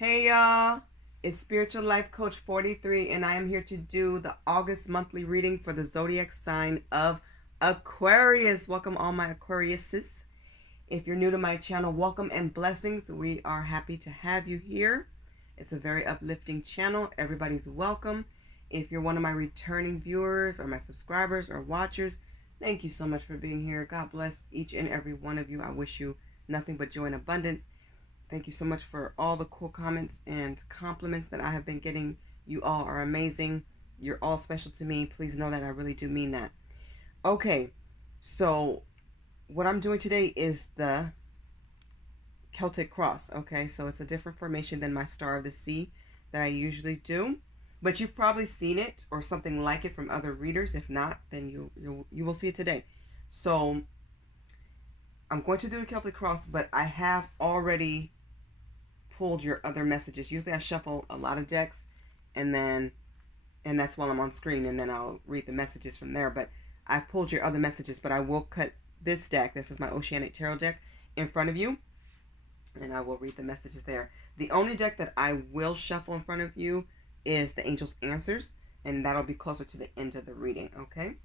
Hey y'all, it's Spiritual Life Coach 43 and I am here to do the August monthly reading for the zodiac sign of Aquarius. Welcome all my Aquariuses. If you're new to my channel, welcome and blessings. We are happy to have you here. It's a very uplifting channel. Everybody's welcome. If you're one of my returning viewers or my subscribers or watchers, thank you so much for being here. God bless each and every one of you. I wish you nothing but joy and abundance. Thank you so much for all the cool comments and compliments that I have been getting. You all are amazing. You're all special to me. Please know that I really do mean that. Okay, so what I'm doing today is the Celtic cross. Okay, so it's a different formation than my Star of the Sea that I usually do. But you've probably seen it or something like it from other readers. If not, then you will see it today. So I'm going to do the Celtic cross, but I have already pulled your other messages. Usually I shuffle a lot of decks and that's while I'm on screen, and then I'll read the messages from there. But I've pulled your other messages, but I will cut this deck. This is my Oceanic Tarot deck in front of you, and I will read the messages there. The only deck that I will shuffle in front of you is the Angel's Answers, and that'll be closer to the end of the reading, okay?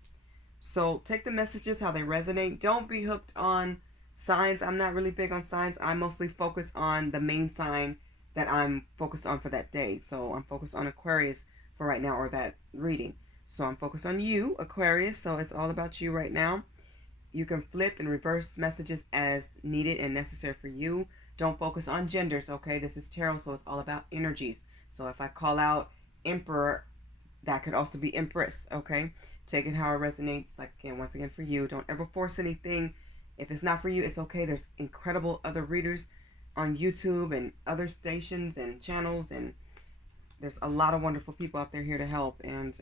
So take the messages how they resonate. Don't be hooked on signs. I'm not really big on signs. I mostly focus on the main sign that I'm focused on for that day. So I'm focused on Aquarius for right now, or that reading. So I'm focused on you, Aquarius. So it's all about you right now. You can flip and reverse messages as needed and necessary for you. Don't focus on genders, okay? This is tarot, so it's all about energies. So if I call out Emperor, that could also be Empress, okay? Take it how it resonates. Like, again, once again, for you. Don't ever force anything. If it's not for you, it's okay. There's incredible other readers on YouTube and other stations and channels, and there's a lot of wonderful people out there here to help, and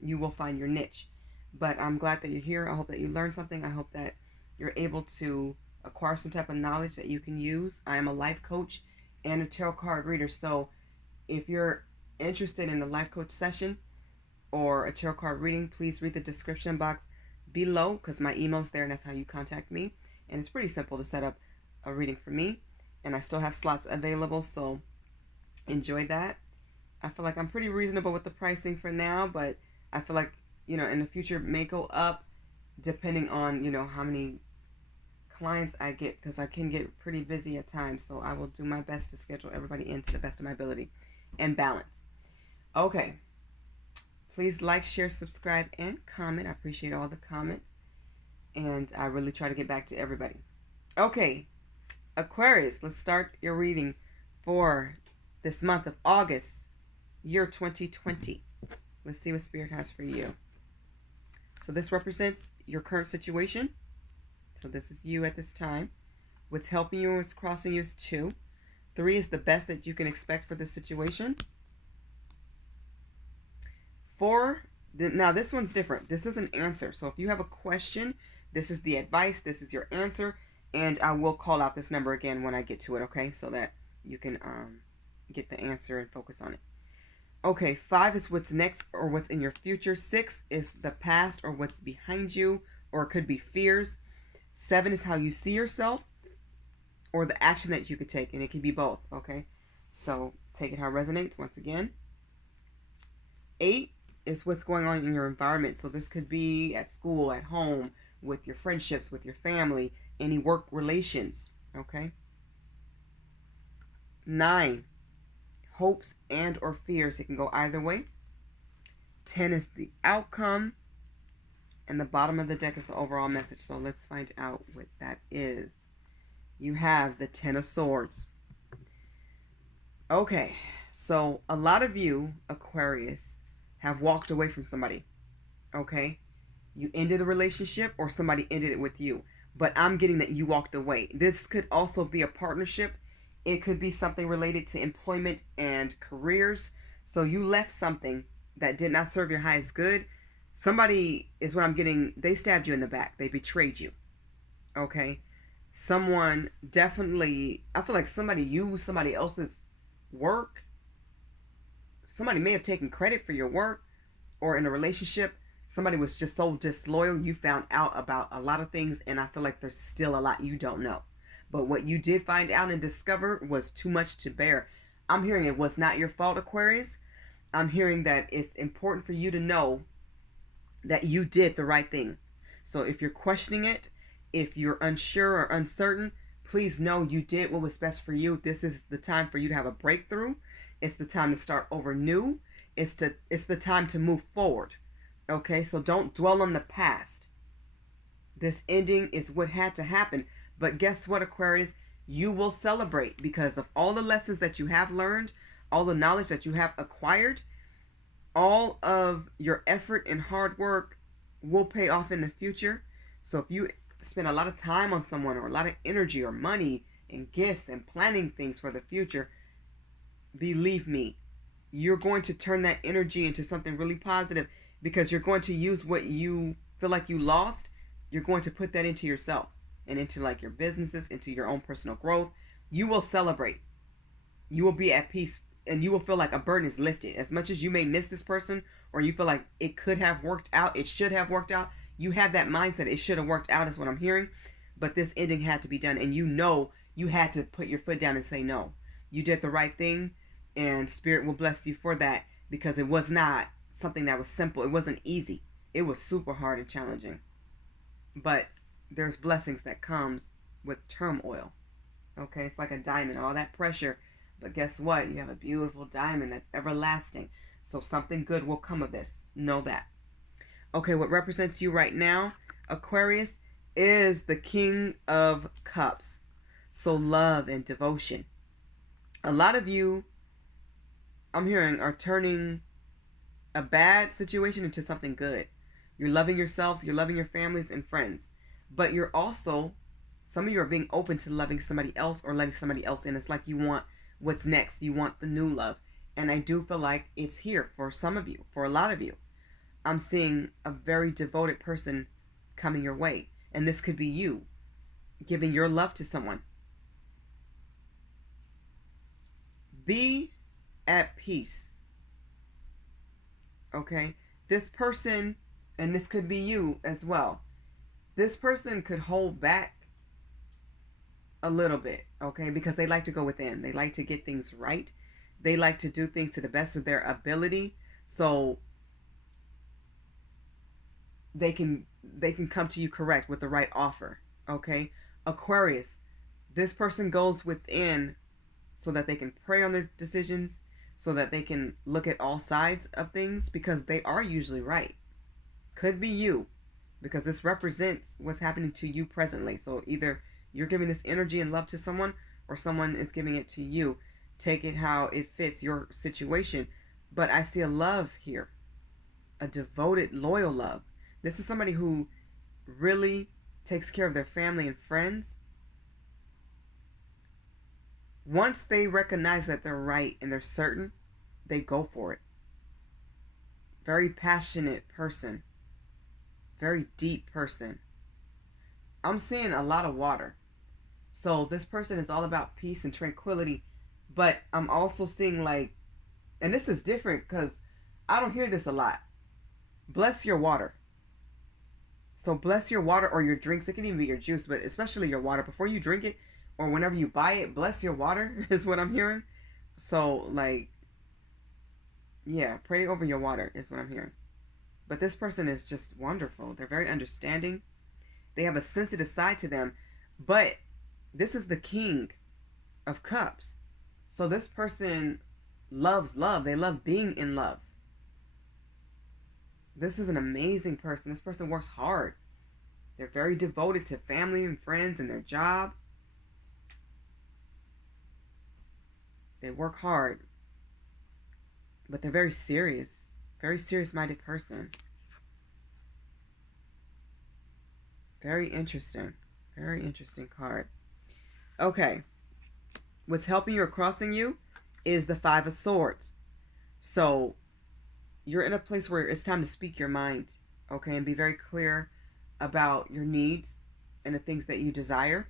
you will find your niche. But I'm glad that you're here. I hope that you learned something. I hope that you're able to acquire some type of knowledge that you can use. I am a life coach and a tarot card reader, so if you're interested in a life coach session or a tarot card reading, please read the description box below, because my email's there and that's how you contact me. And it's pretty simple to set up a reading for me, and I still have slots available, so enjoy that. I feel like I'm pretty reasonable with the pricing for now, but I feel like, you know, in the future it may go up depending on, you know, how many clients I get, because I can get pretty busy at times. So I will do my best to schedule everybody in to the best of my ability and balance. Okay, please like, share, subscribe, and comment. I appreciate all the comments, and I really try to get back to everybody. Okay, Aquarius, let's start your reading for this month of August, year 2020. Let's see what Spirit has for you. So this represents your current situation. So this is you at this time. What's helping you and what's crossing you is 2. 3 is the best that you can expect for this situation. 4, now this one's different. This is an answer. So if you have a question, this is the advice, this is your answer, and I will call out this number again when I get to it, okay? So that you can get the answer and focus on it. Okay, 5 is what's next or what's in your future. 6 is the past or what's behind you, or it could be fears. 7 is how you see yourself or the action that you could take, and it can be both, okay? So take it how it resonates once again. 8 is what's going on in your environment. So this could be at school, at home, with your friendships, with your family, any work relations, okay? 9, hopes and or fears. It can go either way. 10 is the outcome, and the bottom of the deck is the overall message. So let's find out what that is. You have the 10 of Swords. Okay, so a lot of you, Aquarius, have walked away from somebody, okay? You ended a relationship or somebody ended it with you, but I'm getting that you walked away. This could also be a partnership. It could be something related to employment and careers. So you left something that did not serve your highest good. Somebody is what I'm getting. They stabbed you in the back. They betrayed you, okay? Someone definitely, I feel like somebody used somebody else's work. Somebody may have taken credit for your work, or in a relationship, somebody was just so disloyal. You found out about a lot of things, and I feel like there's still a lot you don't know. But what you did find out and discover was too much to bear. I'm hearing it was not your fault, Aquarius. I'm hearing that it's important for you to know that you did the right thing. So if you're questioning it, if you're unsure or uncertain, please know you did what was best for you. This is the time for you to have a breakthrough. It's the time to start over new. It's the time to move forward. Okay, so don't dwell on the past. This ending is what had to happen. But guess what, Aquarius? You will celebrate because of all the lessons that you have learned, all the knowledge that you have acquired, all of your effort and hard work will pay off in the future. So if you spend a lot of time on someone or a lot of energy or money and gifts and planning things for the future, believe me, you're going to turn that energy into something really positive because you're going to use what you feel like you lost. You're going to put that into yourself and into like your businesses, into your own personal growth. You will celebrate. You will be at peace and you will feel like a burden is lifted. As much as you may miss this person or you feel like it could have worked out, it should have worked out, you have that mindset it should have worked out is what I'm hearing. But this ending had to be done and you know you had to put your foot down and say no. You did the right thing and Spirit will bless you for that because it was not something that was simple. It wasn't easy. It was super hard and challenging. But there's blessings that comes with turmoil. Okay, it's like a diamond, all that pressure. But guess what? You have a beautiful diamond that's everlasting. So something good will come of this. Know that. Okay, what represents you right now, Aquarius, is the King of Cups. So love and devotion. A lot of you, I'm hearing, are turning a bad situation into something good. You're loving yourselves, you're loving your families and friends. But you're also, some of you are being open to loving somebody else or letting somebody else in. It's like you want what's next. You want the new love. And I do feel like it's here for some of you, for a lot of you. I'm seeing a very devoted person coming your way. And this could be you giving your love to someone. Be at peace. Okay? This person, and this could be you as well. This person could hold back a little bit, okay? Because they like to go within. They like to get things right. They like to do things to the best of their ability. So they can come to you correct with the right offer, okay? Aquarius, this person goes within so that they can pray on their decisions, so that they can look at all sides of things because they are usually right. Could be you because this represents what's happening to you presently. So either you're giving this energy and love to someone or someone is giving it to you. Take it how it fits your situation. But I see a love here, a devoted, loyal love. This is somebody who really takes care of their family and friends. Once they recognize that they're right and they're certain, they go for it. Very passionate person. Very deep person. I'm seeing a lot of water. So this person is all about peace and tranquility. But I'm also seeing like, and this is different because I don't hear this a lot. Bless your water. So bless your water or your drinks. It can even be your juice, but especially your water. Before you drink it or whenever you buy it, bless your water is what I'm hearing. So like, yeah, pray over your water is what I'm hearing. But this person is just wonderful. They're very understanding. They have a sensitive side to them. But this is the King of Cups. So this person loves love. They love being in love. This is an amazing person. This person works hard. They're very devoted to family and friends and their job. They work hard. But they're very serious. Very serious-minded person. Very interesting. Very interesting card. Okay. What's helping you or crossing you is the Five of Swords. So you're in a place where it's time to speak your mind, okay, and be very clear about your needs and the things that you desire.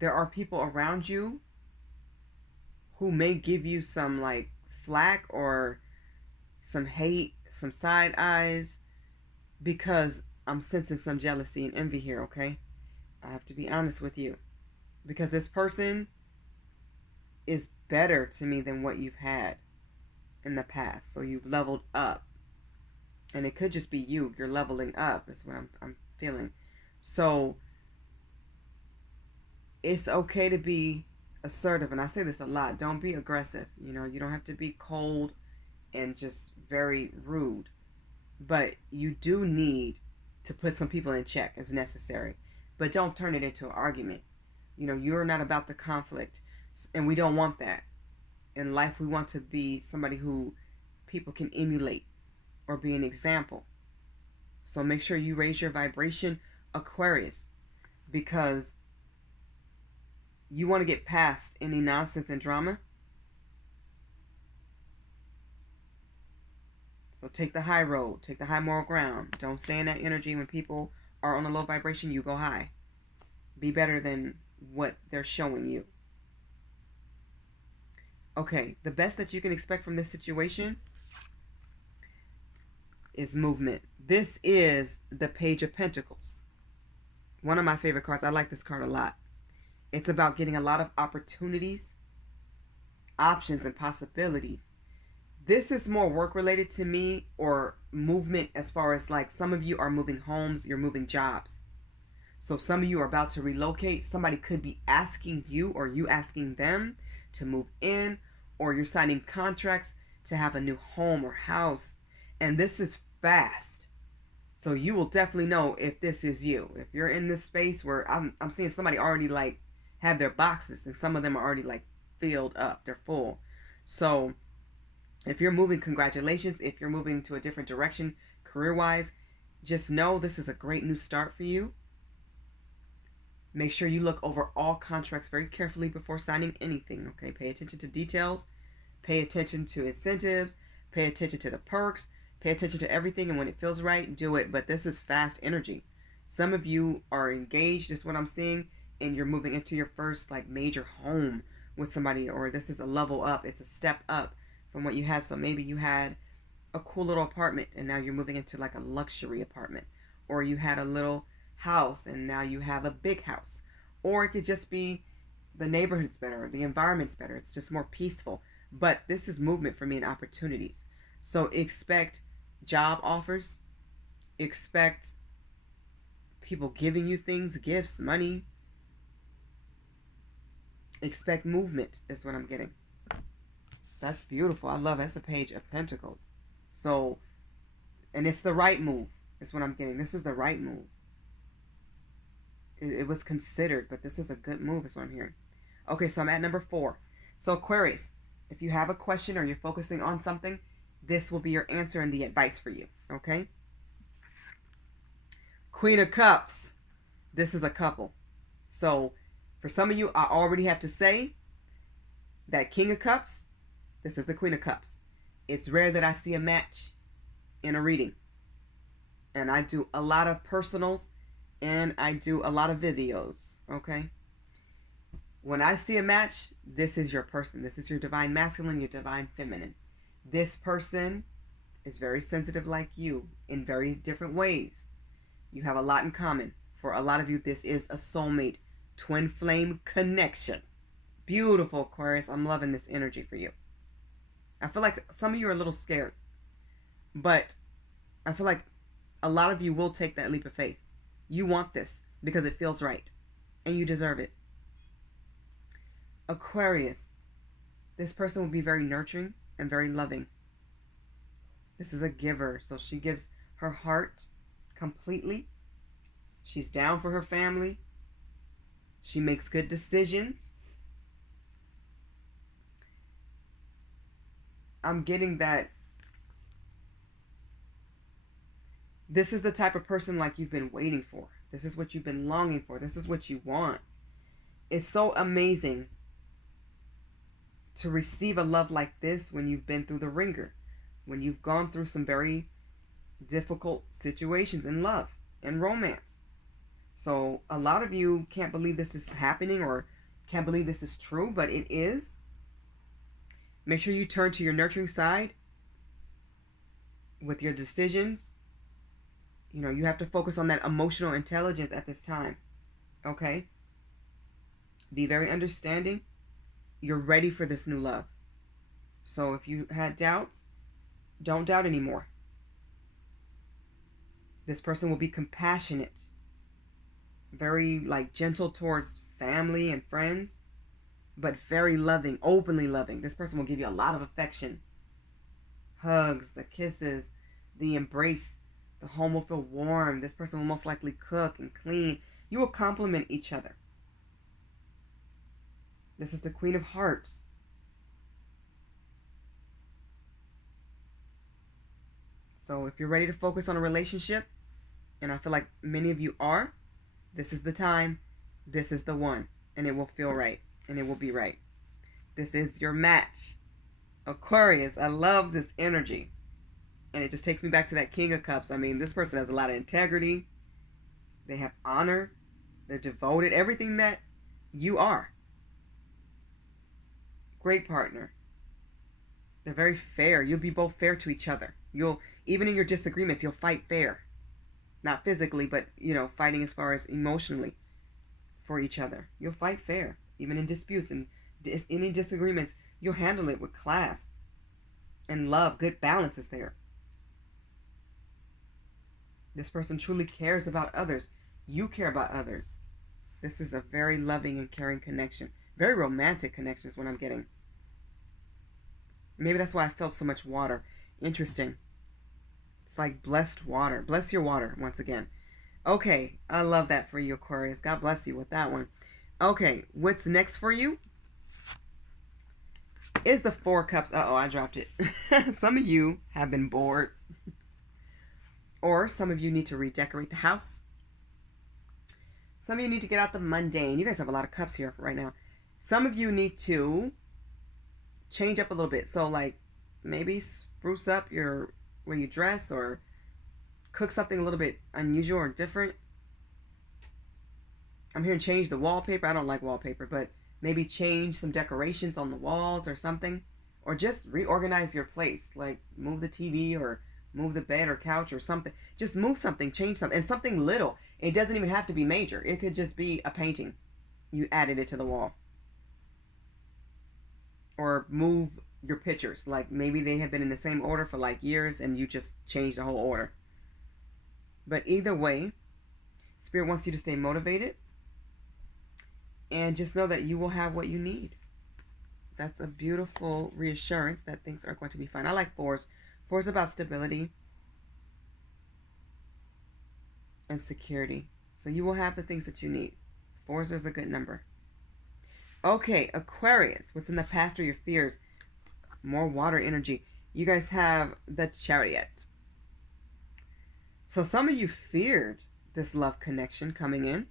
There are people around you who may give you some like flack or some hate, some side eyes, because I'm sensing some jealousy and envy here, okay? I have to be honest with you. Because this person is better to me than what you've had in the past. So you've leveled up. And it could just be you're leveling up is what I'm feeling. So it's okay to be assertive, and I say this a lot. Don't be aggressive. You don't have to be cold and just very rude, but you do need to put some people in check as necessary, but don't turn it into an argument. You're not about the conflict, and we don't want that in life. We want to be somebody who people can emulate or be an example. So make sure you raise your vibration, Aquarius, because you want to get past any nonsense and drama. So take the high road, take the high moral ground. Don't stay in that energy. When people are on a low vibration, you go high. Be better than what they're showing you. Okay, the best that you can expect from this situation is movement. This is the Page of Pentacles. One of my favorite cards. I like this card a lot. It's about getting a lot of opportunities, options, and possibilities. This is more work related to me, or movement, as far as like some of you are moving homes, you're moving jobs. So some of you are about to relocate. Somebody could be asking you, or you asking them to move in, or you're signing contracts to have a new home or house. And this is fast. So you will definitely know if this is you. If you're in this space where I'm seeing somebody already like have their boxes, and some of them are already like filled up. They're full. So if you're moving, congratulations. If you're moving to a different direction career-wise, just know this is a great new start for you. Make sure you look over all contracts very carefully before signing anything, okay? Pay attention to details. Pay attention to incentives. Pay attention to the perks. Pay attention to everything, and when it feels right, do it. But this is fast energy. Some of you are engaged, is what I'm seeing, and you're moving into your first like major home with somebody, or this is a level up. It's a step up from what you had. So maybe you had a cool little apartment, and now you're moving into like a luxury apartment, or you had a little house and now you have a big house, or it could just be the neighborhood's better, the environment's better, it's just more peaceful. But this is movement for me and opportunities. So expect job offers, expect people giving you things, gifts, money. Expect movement is what I'm getting. That's beautiful. I love it. That's a Page of Pentacles. So, and it's the right move is what I'm getting. This is the right move. It was considered, but this is a good move is what I'm hearing. Okay, so I'm at number 4. So Aquarius, if you have a question or you're focusing on something, this will be your answer and the advice for you, okay? Queen of Cups. This is a couple. So for some of you, I already have to say that King of Cups, this is the Queen of Cups. It's rare that I see a match in a reading. And I do a lot of personals and I do a lot of videos, okay? When I see a match, this is your person. This is your divine masculine, your divine feminine. This person is very sensitive like you in very different ways. You have a lot in common. For a lot of you, this is a soulmate, twin flame connection. Beautiful, Aquarius. I'm loving this energy for you. I feel like some of you are a little scared, but I feel like a lot of you will take that leap of faith. You want this because it feels right and you deserve it. Aquarius, this person will be very nurturing and very loving. This is a giver, so she gives her heart completely. She's down for her family. She makes good decisions. I'm getting that this is the type of person like you've been waiting for. This is what you've been longing for. This is what you want. It's so amazing to receive a love like this when you've been through the ringer, when you've gone through some very difficult situations in love and romance. So a lot of you can't believe this is happening or can't believe this is true, but it is. Make sure you turn to your nurturing side with your decisions. You know, you have to focus on that emotional intelligence at this time. Okay? Be very understanding. You're ready for this new love. So if you had doubts, don't doubt anymore. This person will be compassionate, very gentle towards family and friends, but very loving, openly loving. This person will give you a lot of affection. Hugs, the kisses, the embrace. The home will feel warm. This person will most likely cook and clean. You will complement each other. This is the Queen of Hearts. So if you're ready to focus on a relationship, and I feel like many of you are, this is the time. This is the one. And it will feel right. And it will be right. This is your match. Aquarius, I love this energy. And it just takes me back to that King of Cups. I mean, this person has a lot of integrity. They have honor. They're devoted. Everything that you are. Great partner. They're very fair. You'll be both fair to each other. Even in your disagreements, you'll fight fair. Not physically, but, fighting as far as emotionally for each other. You'll fight fair. Even in disputes and any disagreements, you'll handle it with class and love. Good balance is there. This person truly cares about others. You care about others. This is a very loving and caring connection. Very romantic connection is what I'm getting. Maybe that's why I felt so much water. Interesting. It's like blessed water. Bless your water once again. Okay, I love that for you, Aquarius. God bless you with that one. Okay, what's next for you is the Four of Cups. Uh-oh, I dropped it. Some of you have been bored. Or some of you need to redecorate the house. Some of you need to get out the mundane. You guys have a lot of cups here right now. Some of you need to change up a little bit. So maybe spruce up your where you dress, or cook something a little bit unusual or different. I'm hearing change the wallpaper. I don't like wallpaper, but maybe change some decorations on the walls or something. Or just reorganize your place. Like move the TV or move the bed or couch or something. Just move something, change something. And something little. It doesn't even have to be major. It could just be a painting. You added it to the wall. Or move your pictures. Like maybe they have been in the same order for years and you just changed the whole order. But either way, Spirit wants you to stay motivated. And just know that you will have what you need. That's a beautiful reassurance that things are going to be fine. I like fours. Fours about stability and security. So you will have the things that you need. Fours is a good number. Okay, Aquarius. What's in the past or your fears? More water energy. You guys have the Chariot. So some of you feared this love connection coming in.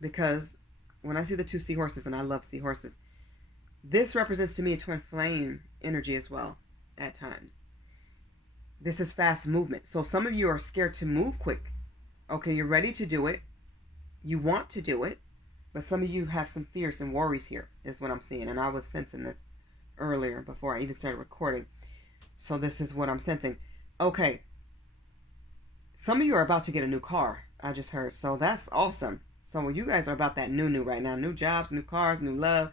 Because when I see the two seahorses, and I love seahorses, this represents to me a twin flame energy as well at times. This is fast movement. So some of you are scared to move quick. Okay, you're ready to do it. You want to do it. But some of you have some fears and worries here, is what I'm seeing. And I was sensing this earlier before I even started recording. So this is what I'm sensing. Okay. Some of you are about to get a new car, I just heard. So that's awesome. So you guys are about that new right now. New jobs, new cars, new love,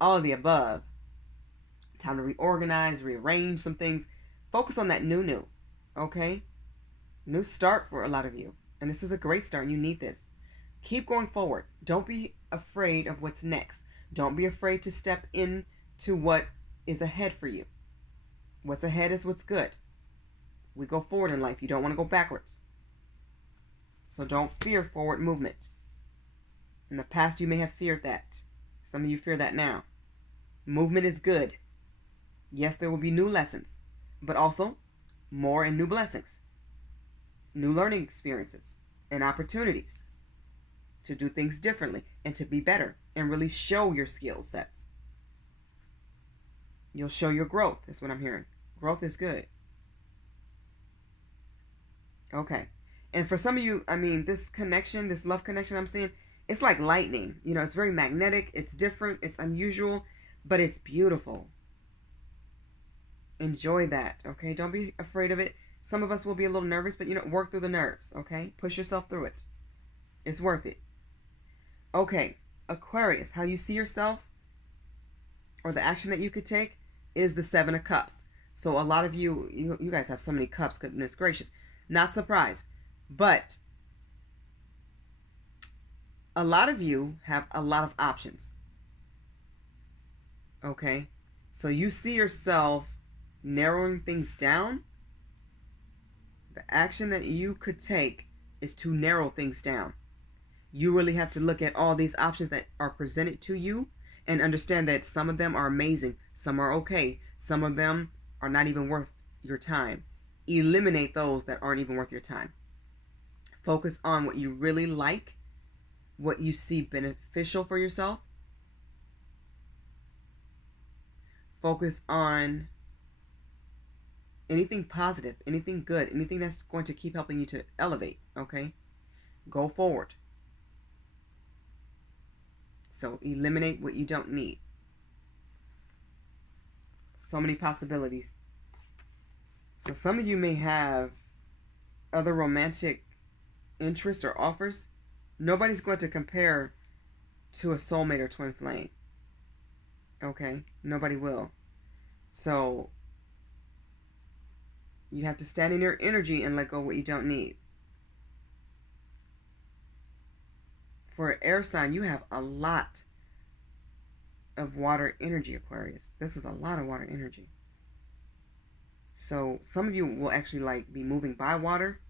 all of the above. Time to reorganize, rearrange some things. Focus on that new. Okay? New start for a lot of you. And this is a great start and you need this. Keep going forward. Don't be afraid of what's next. Don't be afraid to step into what is ahead for you. What's ahead is what's good. We go forward in life. You don't want to go backwards. So don't fear forward movement. In the past, you may have feared that. Some of you fear that now. Movement is good. Yes, there will be new lessons, but also more and new blessings. New learning experiences and opportunities to do things differently and to be better and really show your skill sets. You'll show your growth, is what I'm hearing. Growth is good. Okay. And for some of you, I mean, this connection, this love connection I'm seeing, it's like lightning. You know, it's very magnetic. It's different. It's unusual, but it's beautiful. Enjoy that, okay? Don't be afraid of it. Some of us will be a little nervous, but, you know, work through the nerves, okay? Push yourself through it. It's worth it. Okay, Aquarius, how you see yourself or the action that you could take is the Seven of Cups. So a lot of you guys have so many cups, goodness gracious. Not surprised. But a lot of you have a lot of options. Okay? So you see yourself narrowing things down. The action that you could take is to narrow things down. You really have to look at all these options that are presented to you and understand that some of them are amazing, some are okay, some of them are not even worth your time. Eliminate those that aren't even worth your time. Focus on what you really like, what you see beneficial for yourself. Focus on anything positive, anything good, anything that's going to keep helping you to elevate, okay? Go forward. So eliminate what you don't need. So many possibilities. So some of you may have other romantic interests or offers. Nobody's going to compare to a soulmate or twin flame. Okay? Nobody will. So you have to stand in your energy and let go of what you don't need. For an air sign, you have a lot of water energy, Aquarius. This is a lot of water energy. So some of you will actually be moving by water,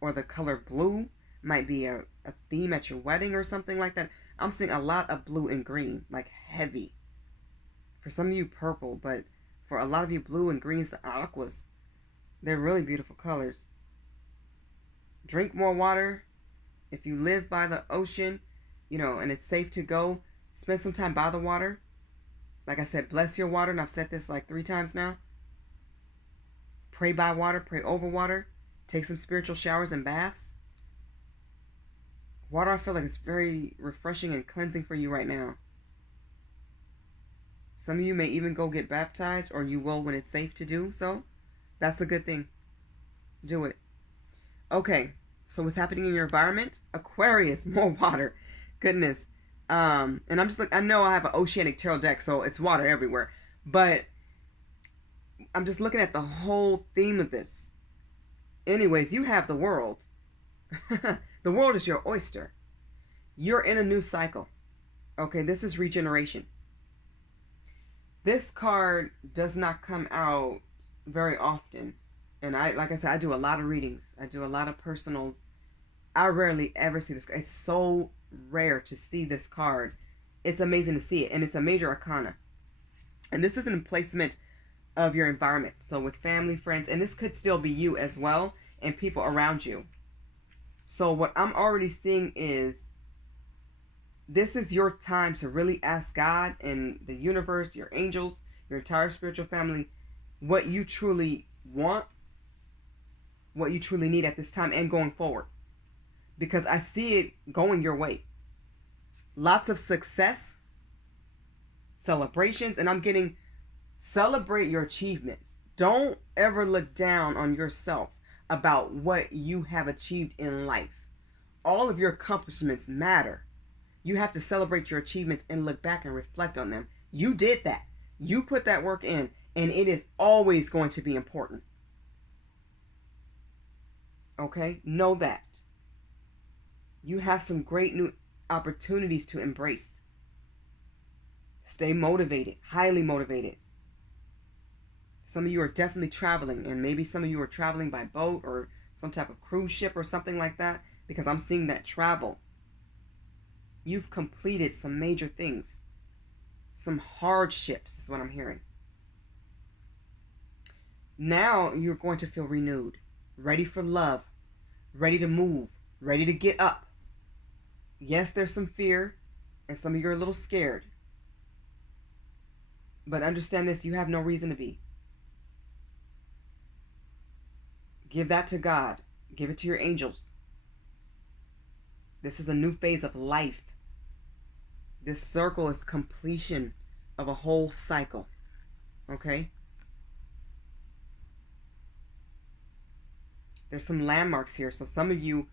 or the color blue might be a theme at your wedding or something like that. I'm seeing a lot of blue and green, like heavy. For some of you, purple, but for a lot of you, blue and greens, the aquas, they're really beautiful colors. Drink more water. If you live by the ocean, and it's safe to go, spend some time by the water. Like I said, bless your water, and I've said this like 3 times now. Pray by water, pray over water. Take some spiritual showers and baths. Water, I feel like it's very refreshing and cleansing for you right now. Some of you may even go get baptized, or you will when it's safe to do so. That's a good thing. Do it. Okay. So what's happening in your environment? Aquarius, more water. Goodness. And I'm just I know I have an oceanic tarot deck, so it's water everywhere. But I'm just looking at the whole theme of this. Anyways, you have the world. The world is your oyster. You're in a new cycle. Okay, this is regeneration. This card does not come out very often. And like I said, I do a lot of readings. I do a lot of personals. I rarely ever see this card. It's so rare to see this card. It's amazing to see it. And it's a major arcana. And this is an emplacement of your environment. So with family, friends, and this could still be you as well, and people around you. So what I'm already seeing is this is your time to really ask God and the universe, your angels, your entire spiritual family, what you truly want, what you truly need at this time and going forward. Because I see it going your way. Lots of success, celebrations, and I'm getting celebrate your achievements. Don't ever look down on yourself about what you have achieved in life. All of your accomplishments matter. You have to celebrate your achievements and look back and reflect on them. You did that. You put that work in, and it is always going to be important. Okay? Know that. You have some great new opportunities to embrace. Stay motivated, highly motivated. Some of you are definitely traveling, and maybe some of you are traveling by boat or some type of cruise ship or something like that, because I'm seeing that travel. You've completed some major things. Some hardships is what I'm hearing. Now you're going to feel renewed, ready for love, ready to move, ready to get up. Yes, there's some fear, and some of you are a little scared. But understand this, you have no reason to be. Give that to God. Give it to your angels. This is a new phase of life. This circle is completion of a whole cycle. Okay? There's some landmarks here. So some of you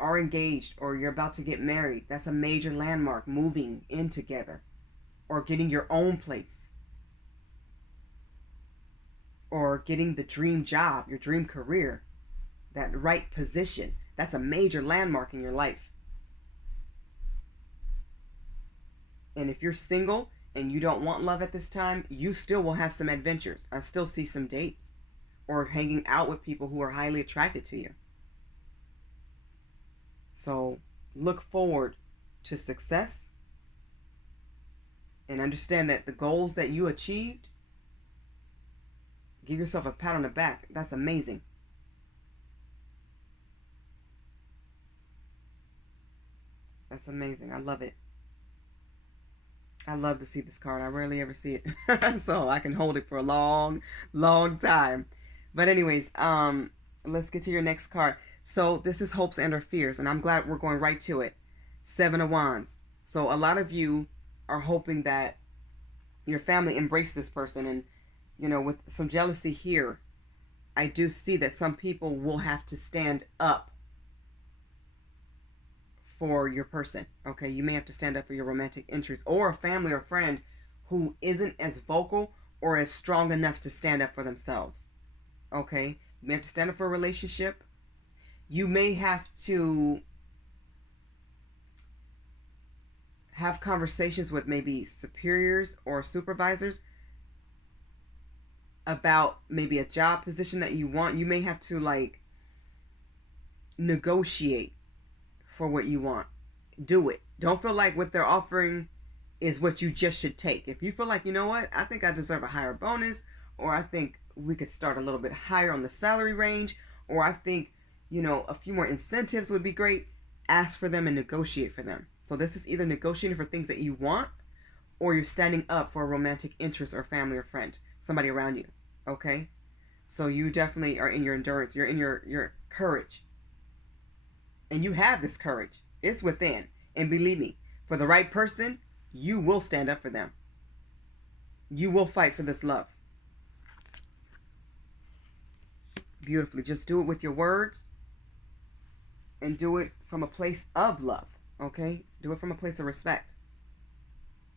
are engaged or you're about to get married. That's a major landmark, moving in together. or getting your own place, or getting the dream job, your dream career, that right position. That's a major landmark in your life. And if you're single and you don't want love at this time, you still will have some adventures. I still see some dates or hanging out with people who are highly attracted to you. So look forward to success and understand that the goals that you achieved, give yourself a pat on the back. That's amazing. That's amazing. I love it. I love to see this card. I rarely ever see it. So I can hold it for a long, long time. But anyways, let's get to your next card. So this is hopes and or fears, and I'm glad we're going right to it. 7 of Wands. So a lot of you are hoping that your family embrace this person, and with some jealousy here, I do see that some people will have to stand up for your person. Okay, you may have to stand up for your romantic interest, or a family or friend who isn't as vocal or as strong enough to stand up for themselves. Okay, you may have to stand up for a relationship. You may have to have conversations with maybe superiors or supervisors about maybe a job position that you want. You may have to negotiate for what you want. Do it. Don't feel like what they're offering is what you just should take. If you feel like, you know what, I think I deserve a higher bonus, or I think we could start a little bit higher on the salary range, or I think, a few more incentives would be great, ask for them and negotiate for them. So this is either negotiating for things that you want, or you're standing up for a romantic interest or family or friend, somebody around you. Okay? So you definitely are in your endurance. You're in your courage. And you have this courage. It's within. And believe me, for the right person, you will stand up for them. You will fight for this love. Beautifully. Just do it with your words. And do it from a place of love. Okay? Do it from a place of respect.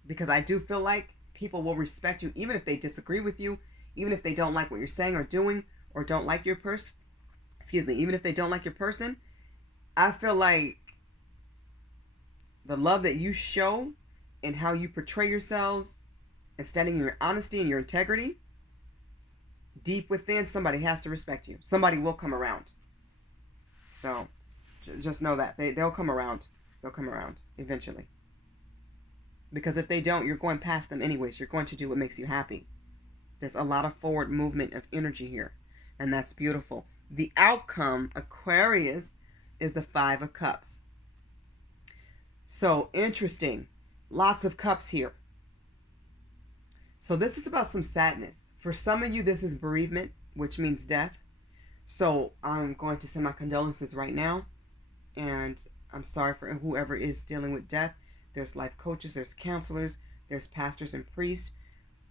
Because I do feel like people will respect you even if they disagree with you, even if they don't like what you're saying or doing, or don't like your person. Even if they don't like your person, I feel like the love that you show and how you portray yourselves and standing in your honesty and your integrity, deep within, somebody has to respect you. Somebody will come around. So just know that. They'll come around. They'll come around eventually. Because if they don't, you're going past them anyways. You're going to do what makes you happy. There's a lot of forward movement of energy here. And that's beautiful. The outcome, Aquarius, is the 5 of Cups. So interesting. Lots of cups here. So this is about some sadness. For some of you, this is bereavement, which means death. So I'm going to send my condolences right now. And I'm sorry for whoever is dealing with death. There's life coaches, there's counselors, there's pastors and priests.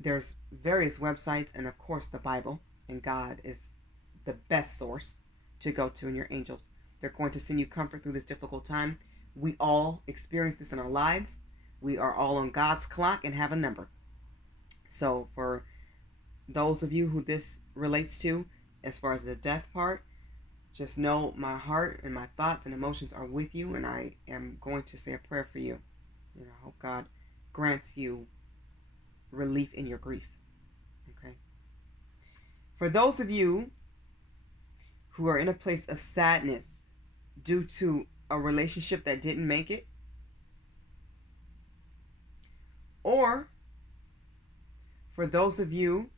There's various websites, and of course the Bible. And God is the best source to go to, and your angels. They're going to send you comfort through this difficult time. We all experience this in our lives. We are all on God's clock and have a number. So for those of you who this relates to, as far as the death part, just know my heart and my thoughts and emotions are with you, and I am going to say a prayer for you. And I hope God grants you relief in your grief. Okay. For those of you who are in a place of sadness due to a relationship that didn't make it, or for those of you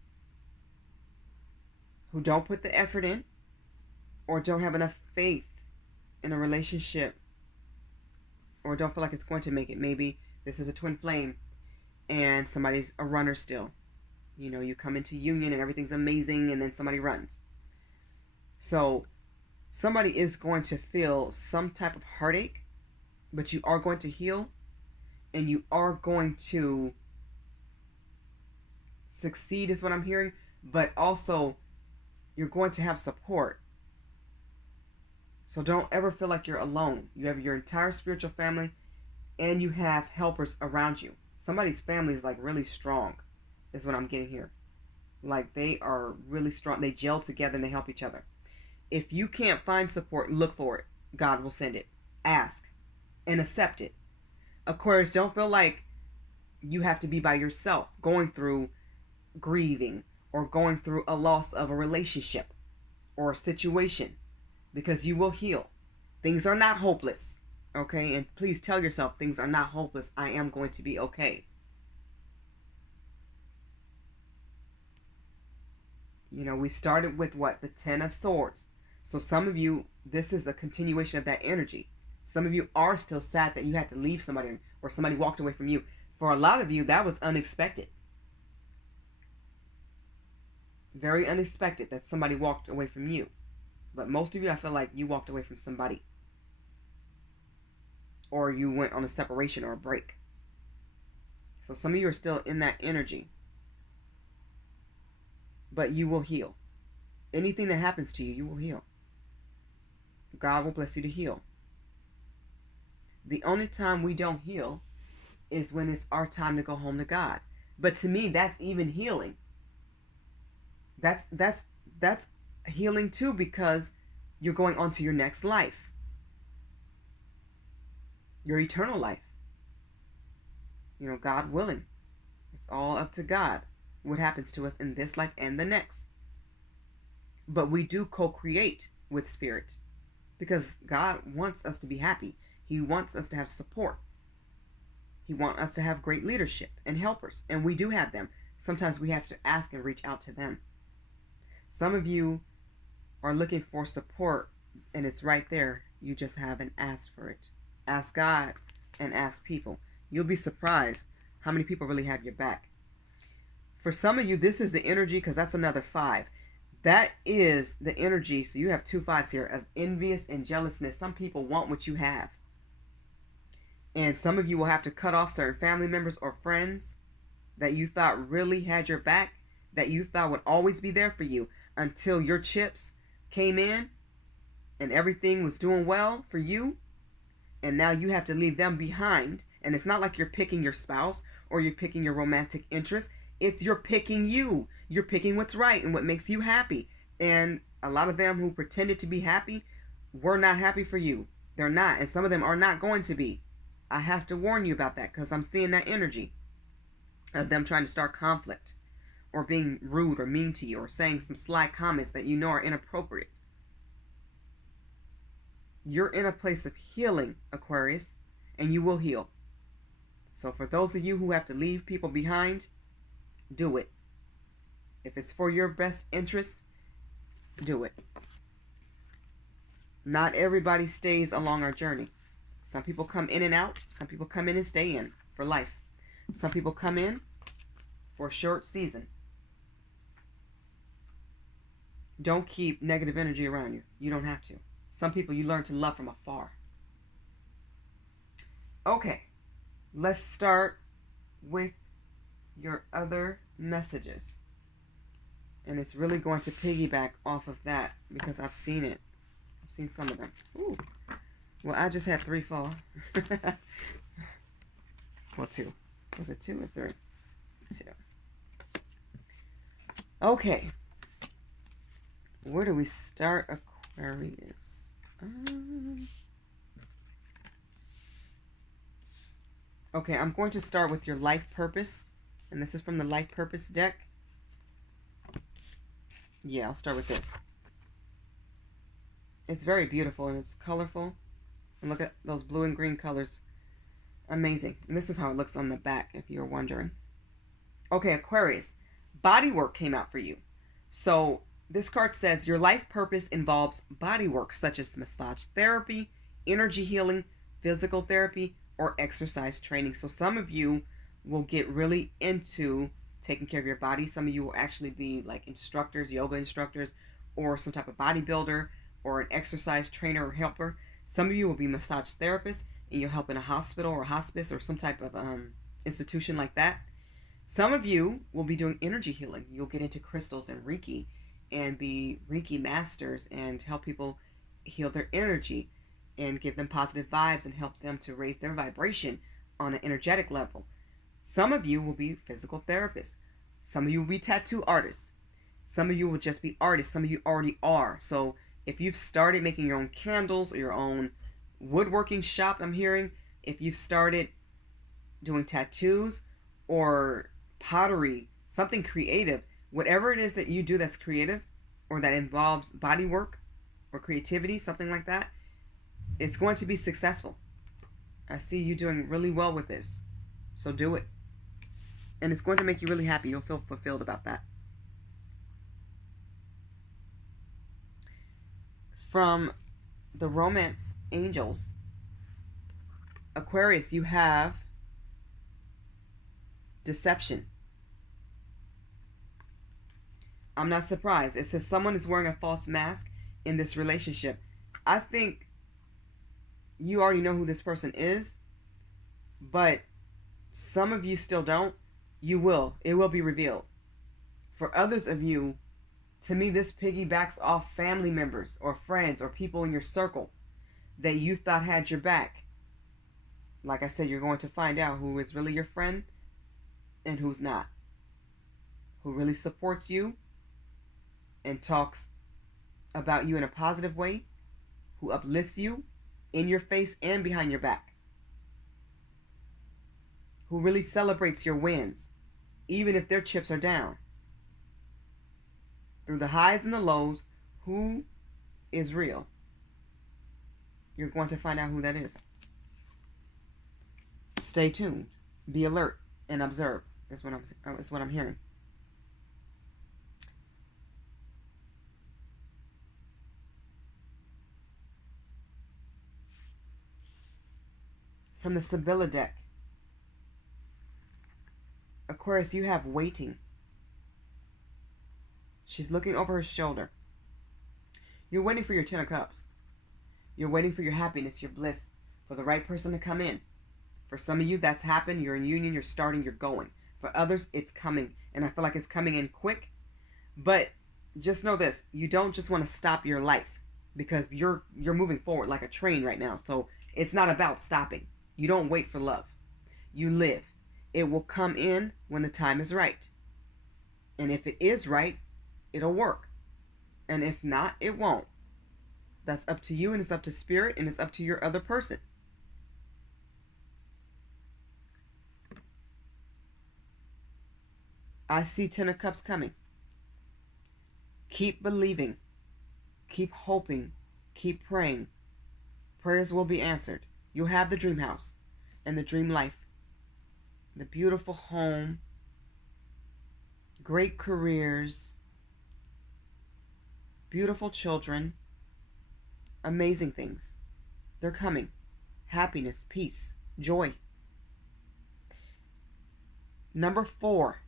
who don't put the effort in, or don't have enough faith in a relationship, or don't feel like it's going to make it. Maybe this is a twin flame and somebody's a runner still. You come into union and everything's amazing, and then somebody runs. So somebody is going to feel some type of heartache, but you are going to heal, and you are going to succeed is what I'm hearing, but also you're going to have support. So don't ever feel like you're alone. You have your entire spiritual family, and you have helpers around you. Somebody's family is like really strong, is what I'm getting here. Like they are really strong. They gel together and they help each other. If you can't find support, look for it. God will send it. Ask and accept it. Aquarius, don't feel like you have to be by yourself going through grieving or going through a loss of a relationship or a situation, because you will heal. Things are not hopeless, okay? And please tell yourself things are not hopeless. I am going to be okay. You know, we started with what? The 10 of Swords. So some of you, this is a continuation of that energy. Some of you are still sad that you had to leave somebody or somebody walked away from you. For a lot of you, that was unexpected. Very unexpected that somebody walked away from you. But most of you, I feel like you walked away from somebody. Or you went on a separation or a break. So some of you are still in that energy. But you will heal. Anything that happens to you, you will heal. God will bless you to heal. The only time we don't heal is when it's our time to go home to God. But to me, that's even healing. That's healing too, because you're going on to your next life. Your eternal life. You know, God willing. It's all up to God what happens to us in this life and the next. But we do co-create with Spirit, because God wants us to be happy. He wants us to have support. He wants us to have great leadership and helpers, and we do have them. Sometimes we have to ask and reach out to them. Some of you are looking for support, and it's right there. You just haven't asked for it. Ask God and ask people. You'll be surprised how many people really have your back. For some of you, this is the energy, because that's another 5. That is the energy. So you have 2 5s here of envious and jealousness. Some people want what you have. And some of you will have to cut off certain family members or friends that you thought really had your back, that you thought would always be there for you until your chips came in and everything was doing well for you. And now you have to leave them behind. And it's not like you're picking your spouse or you're picking your romantic interest. It's you're picking you. You're picking what's right and what makes you happy. And a lot of them who pretended to be happy were not happy for you. They're not. And some of them are not going to be. I have to warn you about that, because I'm seeing that energy of them trying to start conflict or being rude or mean to you or saying some sly comments that you know are inappropriate. You're in a place of healing, Aquarius, and you will heal. So for those of you who have to leave people behind, do it. If it's for your best interest, do it. Not everybody stays along our journey. Some people come in and out. Some people come in and stay in for life. Some people come in for a short season. Don't keep negative energy around you. You don't have to. Some people you learn to love from afar. Okay, let's start with your other messages. And it's really going to piggyback off of that, because I've seen it. I've seen some of them. Ooh. Well, I just had 3 fall. Well, 2. Was it 2 or 3? 2. Okay. Where do we start, Aquarius? Okay, I'm going to start with your life purpose. And this is from the life purpose deck. Yeah, I'll start with this. It's very beautiful and it's colorful. And look at those blue and green colors. Amazing. And this is how it looks on the back, if you're wondering. Okay, Aquarius. Body work came out for you. So this card says your life purpose involves body work, such as massage therapy, energy healing, physical therapy, or exercise training. So some of you will get really into taking care of your body. Some of you will actually be like instructors, yoga instructors, or some type of bodybuilder, or an exercise trainer or helper. Some of you will be massage therapists, and you'll help in a hospital or hospice or some type of institution like that. Some of you will be doing energy healing. You'll get into crystals and Reiki and be Reiki masters and help people heal their energy and give them positive vibes and help them to raise their vibration on an energetic level. Some of you will be physical therapists. Some of you will be tattoo artists. Some of you will just be artists. Some of you already are. So if you've started making your own candles or your own woodworking shop, I'm hearing, if you've started doing tattoos or pottery, something creative, whatever it is that you do that's creative or that involves body work or creativity, something like that, it's going to be successful. I see you doing really well with this. So do it. And it's going to make you really happy. You'll feel fulfilled about that. From the romance angels, Aquarius, you have deception. I'm not surprised. It says someone is wearing a false mask in this relationship. I think you already know who this person is, but some of you still don't. You will. It will be revealed. For others of you, to me, this piggybacks off family members or friends or people in your circle that you thought had your back. Like I said, you're going to find out who is really your friend and who's not. Who really supports you and talks about you in a positive way. Who uplifts you in your face and behind your back. Who really celebrates your wins, even if their chips are down. Through the highs and the lows, who is real? You're going to find out who that is. Stay tuned. Be alert and observe is what I'm hearing. From the Sibylla deck, Aquarius, you have waiting. She's looking over her shoulder. You're waiting for your 10 of Cups. You're waiting for your happiness, your bliss, for the right person to come in. For some of you, that's happened. You're in union, you're starting, you're going. For others, it's coming. And I feel like it's coming in quick. But just know this. You don't just want to stop your life because you're moving forward like a train right now. So it's not about stopping. You don't wait for love. You live. It will come in when the time is right. And if it is right, it'll work. And if not, it won't. That's up to you, and it's up to spirit, and it's up to your other person. I see 10 of Cups coming. Keep believing. Keep hoping. Keep praying. Prayers will be answered. You'll have the dream house and the dream life. The beautiful home. Great careers. Beautiful children. Amazing things. They're coming. Happiness, peace, joy. Number 4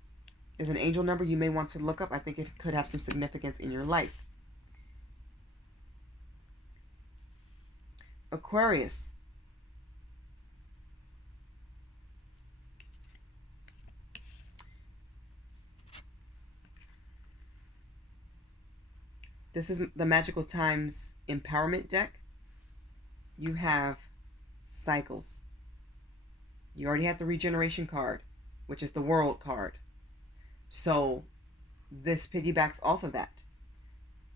is an angel number you may want to look up. I think it could have some significance in your life. Aquarius. This is the Magical Times Empowerment deck. You have cycles. You already had the regeneration card, which is the world card. So this piggybacks off of that.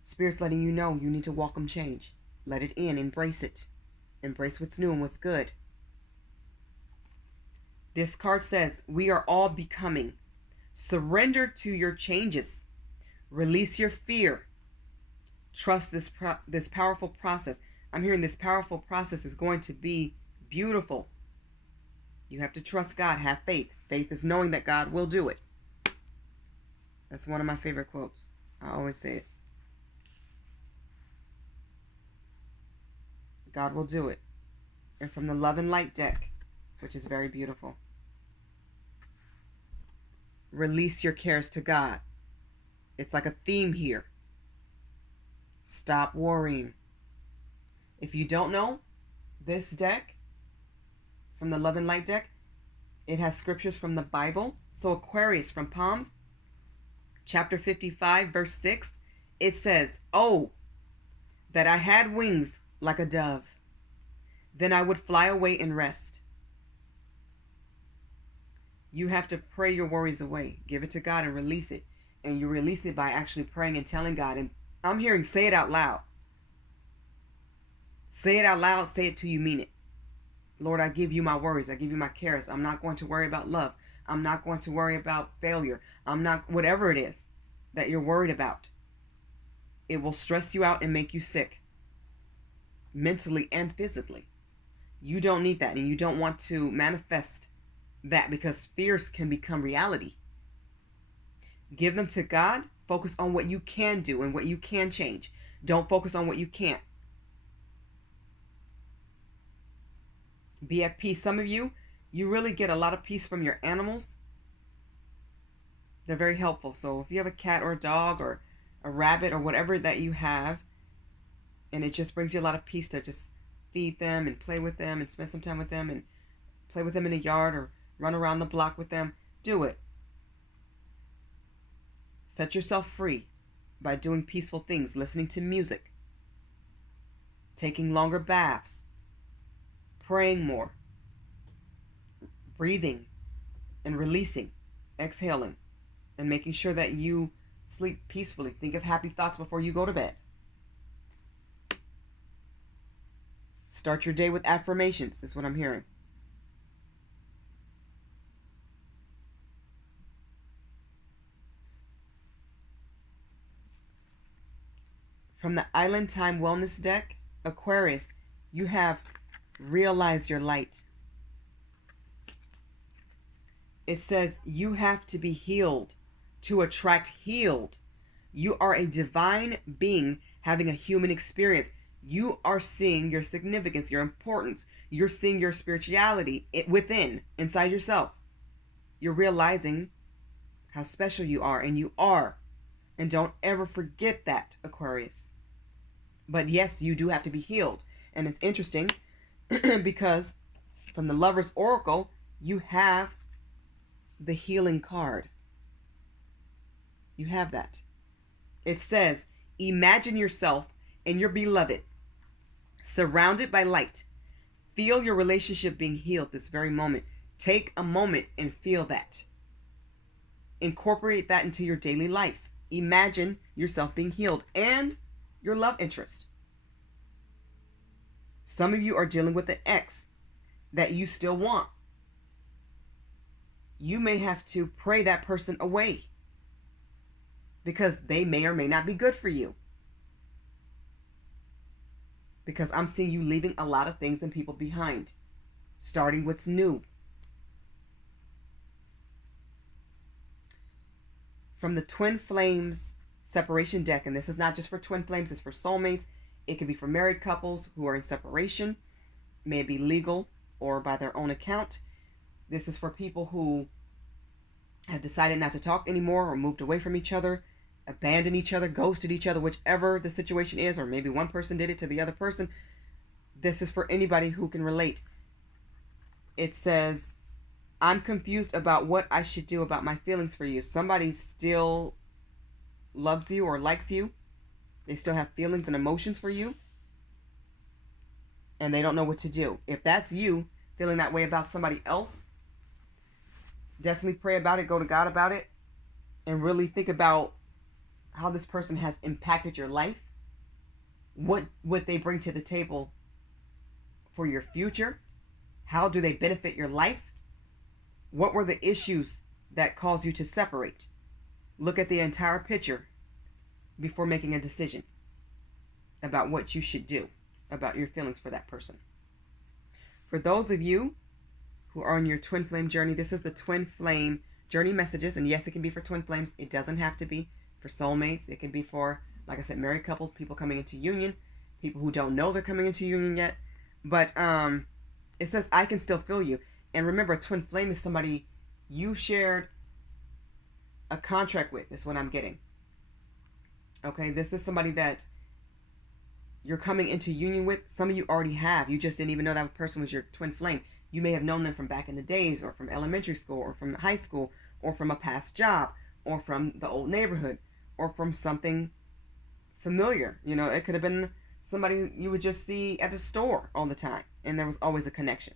Spirit's letting you know you need to welcome change. Let it in. Embrace it. Embrace what's new and what's good. This card says, we are all becoming. Surrender to your changes. Release your fear. Trust this powerful process. I'm hearing this powerful process is going to be beautiful. You have to trust God. Have faith. Faith is knowing that God will do it. That's one of my favorite quotes. I always say it. God will do it. And from the Love and Light deck, which is very beautiful. Release your cares to God. It's like a theme here. Stop worrying. If you don't know, this deck, from the Love and Light deck, it has scriptures from the Bible. So Aquarius, from Palms, chapter 55, verse 6, it says, oh, that I had wings like a dove, then I would fly away and rest. You have to pray your worries away. Give it to God and release it. And you release it by actually praying and telling God. And I'm hearing, say it out loud. Say it out loud. Say it till you mean it. Lord, I give you my worries. I give you my cares. I'm not going to worry about love. I'm not going to worry about failure. I'm not, whatever it is that you're worried about. It will stress you out and make you sick, mentally and physically. You don't need that, and you don't want to manifest that, because fears can become reality. Give them to God. Focus on what you can do and what you can change. Don't focus on what you can't. Be at peace. Some of you really get a lot of peace from your animals. They're very helpful. So if you have a cat or a dog or a rabbit or whatever that you have, and it just brings you a lot of peace to just feed them and play with them and spend some time with them and play with them in the yard or run around the block with them, do it. Set yourself free by doing peaceful things, listening to music, taking longer baths, praying more, breathing and releasing, exhaling, and making sure that you sleep peacefully. Think of happy thoughts before you go to bed. Start your day with affirmations, is what I'm hearing. From the Island Time Wellness deck, Aquarius, you have realized your light. It says you have to be healed to attract healed. You are a divine being having a human experience. You are seeing your significance, your importance. You're seeing your spirituality within, inside yourself. You're realizing how special you are, and you are. And don't ever forget that, Aquarius. But yes, you do have to be healed. And it's interesting because from the Lover's Oracle, you have the healing card. You have that. It says, imagine yourself and your beloved surrounded by light. Feel your relationship being healed this very moment. Take a moment and feel that. Incorporate that into your daily life. Imagine yourself being healed and your love interest. Some of you are dealing with an ex that you still want. You may have to pray that person away because they may or may not be good for you. Because I'm seeing you leaving a lot of things and people behind, starting what's new. From the Twin Flames separation deck, and this is not just for twin flames, it's for soulmates. It could be for married couples who are in separation, may it be legal or by their own account. This is for people who have decided not to talk anymore or moved away from each other, abandoned each other, ghosted each other, whichever the situation is, or maybe one person did it to the other person. This is for anybody who can relate. It says, I'm confused about what I should do about my feelings for you. Somebody still loves you or likes you. They still have feelings and emotions for you, and they don't know what to do. If that's you feeling that way about somebody else, definitely pray about it, go to God about it, and really think about how this person has impacted your life, what they bring to the table for your future, how do they benefit your life, what were the issues that caused you to separate. Look at the entire picture before making a decision about what you should do about your feelings for that person. For those of you who are on your twin flame journey, this is the twin flame journey messages. And yes, it can be for twin flames. It doesn't have to be for soulmates. It can be for, like I said, married couples, people coming into union, people who don't know they're coming into union yet. But it says, I can still feel you. And remember, a twin flame is somebody you shared a contract with, is what I'm getting. Okay, this is somebody that you're coming into union with. Some of you already have. You just didn't even know that person was your twin flame. You may have known them from back in the days, or from elementary school, or from high school, or from a past job, or from the old neighborhood, or from something familiar. You know, it could have been somebody you would just see at the store all the time, and there was always a connection.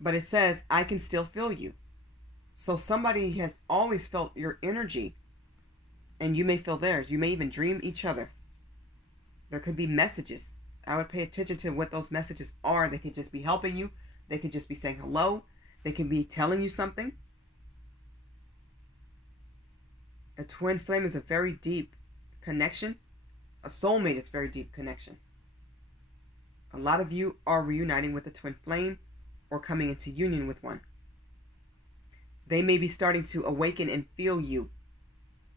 But it says, I can still feel you. So somebody has always felt your energy, and you may feel theirs. You may even dream each other. There could be messages. I would pay attention to what those messages are. They could just be helping you. They could just be saying hello. They could be telling you something. A twin flame is a very deep connection. A soulmate is a very deep connection. A lot of you are reuniting with a twin flame or coming into union with one. They may be starting to awaken and feel you,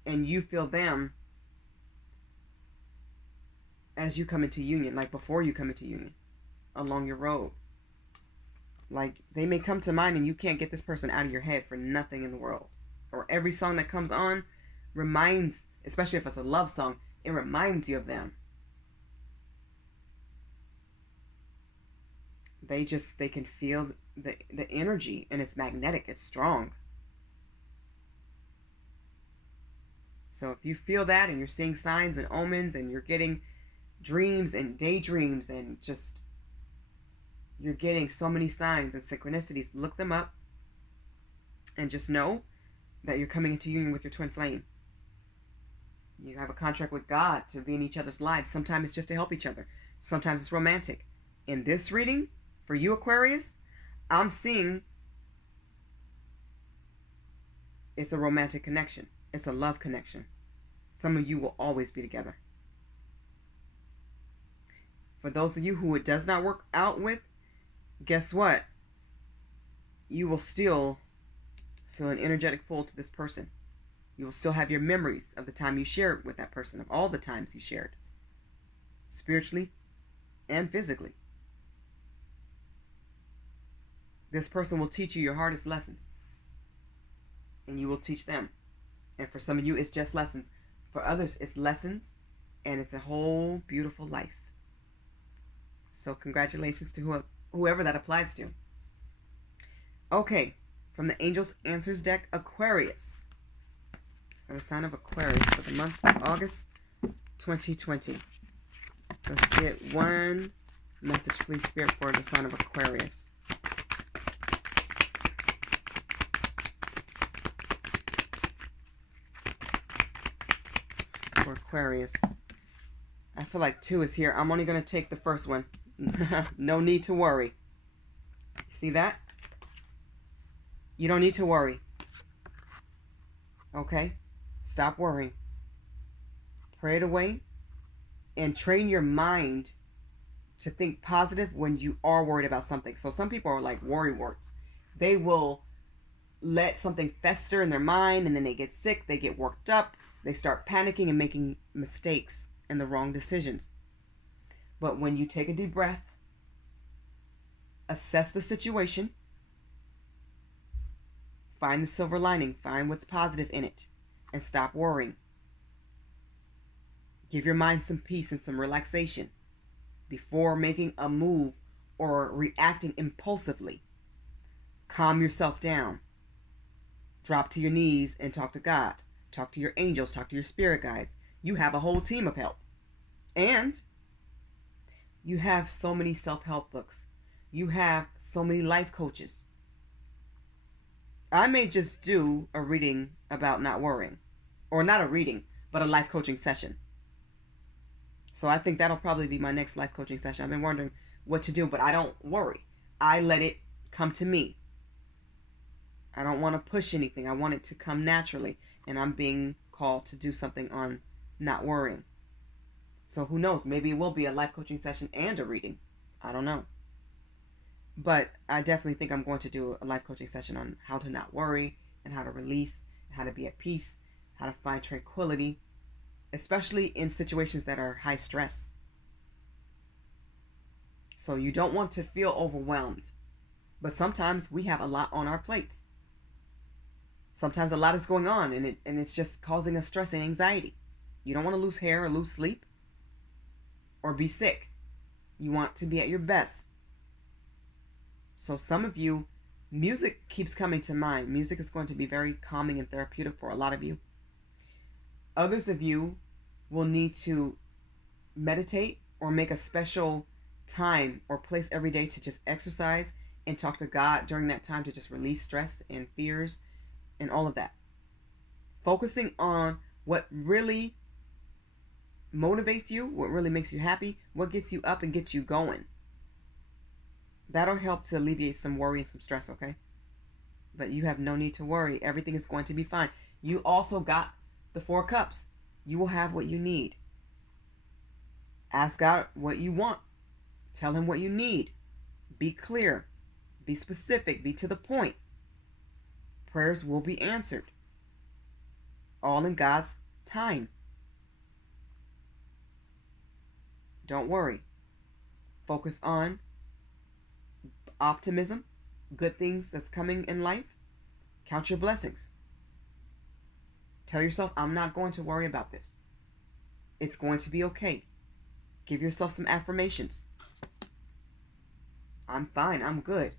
and you feel them as you come into union, like before you come into union, along your road. Like, they may come to mind and you can't get this person out of your head for nothing in the world. Or every song that comes on reminds, especially if it's a love song, it reminds you of them. They can feel the energy, and it's magnetic, it's strong. So if you feel that and you're seeing signs and omens and you're getting dreams and daydreams and just you're getting so many signs and synchronicities, look them up and just know that you're coming into union with your twin flame. You have a contract with God to be in each other's lives. Sometimes it's just to help each other. Sometimes it's romantic. In this reading, for you Aquarius, I'm seeing it's a romantic connection. It's a love connection. Some of you will always be together. For those of you who it does not work out with, guess what? You will still feel an energetic pull to this person. You will still have your memories of the time you shared with that person, of all the times you shared, spiritually and physically. This person will teach you your hardest lessons, and you will teach them. And for some of you, it's just lessons. For others, it's lessons, and it's a whole beautiful life. So congratulations to whoever that applies to. Okay, from the Angels Answers deck, Aquarius. For the sign of Aquarius for the month of August 2020. Let's get one message, please, Spirit, for the sign of Aquarius. For Aquarius. I feel like 2 is here. I'm only going to take the first one. No need to worry. See that? You don't need to worry. Okay? Stop worrying. Pray it away. And train your mind to think positive when you are worried about something. So some people are like worrywarts. They will let something fester in their mind, and then they get sick, they get worked up, they start panicking and making mistakes and the wrong decisions. But when you take a deep breath, assess the situation, find the silver lining, find what's positive in it, and stop worrying. Give your mind some peace and some relaxation before making a move or reacting impulsively. Calm yourself down. Drop to your knees and talk to God. Talk to your angels, talk to your spirit guides. You have a whole team of help. And you have so many self-help books. You have so many life coaches. I may just do a reading about not worrying. Or not a reading, but a life coaching session. So I think that'll probably be my next life coaching session. I've been wondering what to do, but I don't worry. I let it come to me. I don't want to push anything. I want it to come naturally. And I'm being called to do something on not worrying. So who knows? Maybe it will be a life coaching session and a reading. I don't know. But I definitely think I'm going to do a life coaching session on how to not worry and how to release, how to be at peace, how to find tranquility, especially in situations that are high stress. So you don't want to feel overwhelmed. But sometimes we have a lot on our plates. Sometimes a lot is going on, and it's just causing us stress and anxiety. You don't want to lose hair or lose sleep or be sick. You want to be at your best. So some of you, music keeps coming to mind. Music is going to be very calming and therapeutic for a lot of you. Others of you will need to meditate or make a special time or place every day to just exercise and talk to God during that time to just release stress and fears and all of that. Focusing on what really motivates you, what really makes you happy, what gets you up and gets you going. That'll help to alleviate some worry and some stress, okay? But you have no need to worry. Everything is going to be fine. You also got the 4 cups. You will have what you need. Ask God what you want. Tell him what you need. Be clear. Be specific. Be to the point. Prayers will be answered. All in God's time. Don't worry. Focus on optimism, good things that's coming in life. Count your blessings. Tell yourself, I'm not going to worry about this. It's going to be okay. Give yourself some affirmations. I'm fine. I'm good.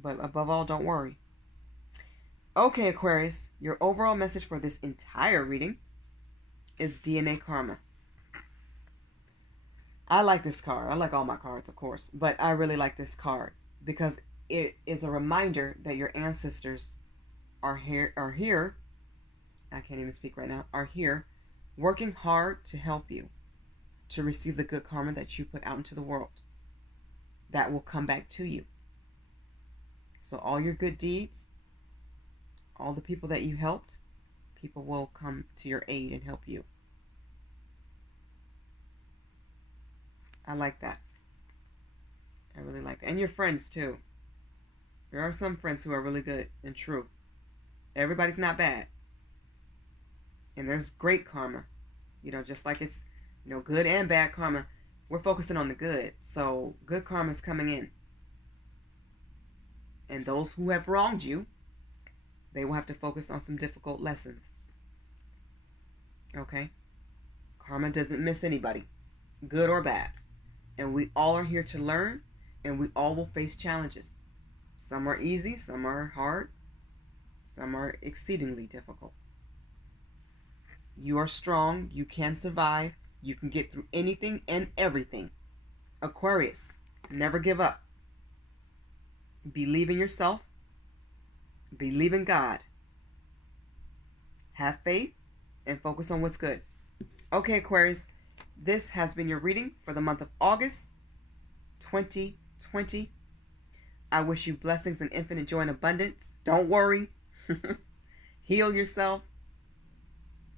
But above all, don't worry. Okay, Aquarius, your overall message for this entire reading is DNA Karma. I like this card. I like all my cards, of course, but I really like this card because it is a reminder that your ancestors are here. I can't even speak right now. Are here, working hard to help you to receive the good karma that you put out into the world. That will come back to you. So all your good deeds, all the people that you helped, people will come to your aid and help you. I like that. I really like that. And your friends too. There are some friends who are really good and true. Everybody's not bad. And there's great karma. Just like it's, good and bad karma. We're focusing on the good. So good karma is coming in. And those who have wronged you, they will have to focus on some difficult lessons. Okay? Karma doesn't miss anybody, good or bad. And we all are here to learn, and we all will face challenges. Some are easy, some are hard, some are exceedingly difficult. You are strong, you can survive, you can get through anything and everything. Aquarius, never give up. Believe in yourself. Believe in God. Have faith and focus on what's good. Okay, Aquarius, this has been your reading for the month of August 2020. I wish you blessings and infinite joy and abundance. Don't worry. Heal yourself.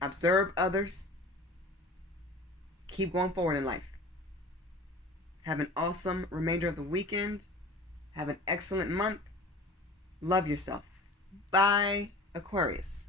Observe others. Keep going forward in life. Have an awesome remainder of the weekend. Have an excellent month. Love yourself. Bye, Aquarius.